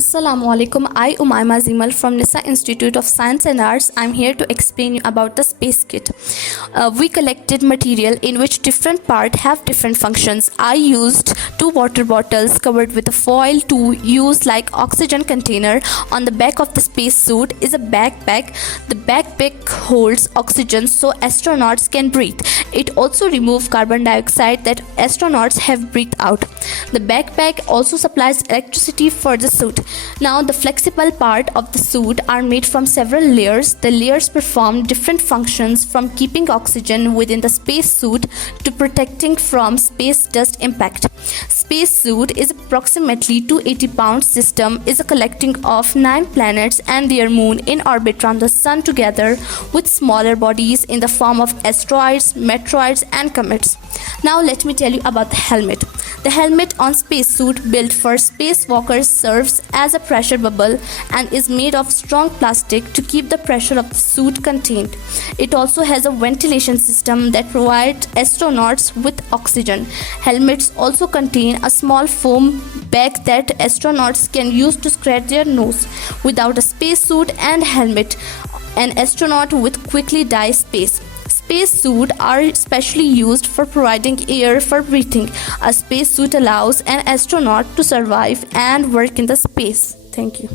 Assalamu alaikum. I Umaima Zimal from NISA Institute of Science and Arts. I'm here to explain you about the space kit. We collected material in which different parts have different functions. I used 2 water bottles covered with a foil to use like oxygen container. On the back of the space suit is a backpack. The backpack holds oxygen so astronauts can breathe. It also removes carbon dioxide that astronauts have breathed out. The backpack also supplies electricity for the suit. Now the flexible part of the suit are made from several layers. The layers perform different functions from keeping oxygen within the space suit to protecting from space dust impact. Space suit is approximately 280 pound system is a collecting of 9 planets and their moon in orbit around the sun together with smaller bodies in the form of asteroids, meteoroids and comets. Now let me tell you about the helmet. The helmet on spacesuit built for spacewalkers serves as a pressure bubble and is made of strong plastic to keep the pressure of the suit contained. It also has a ventilation system that provides astronauts with oxygen. Helmets also contain a small foam bag that astronauts can use to scratch their nose. Without a spacesuit and helmet, an astronaut would quickly die space. Spacesuits are specially used for providing air for breathing. A spacesuit allows an astronaut to survive and work in the space. Thank you.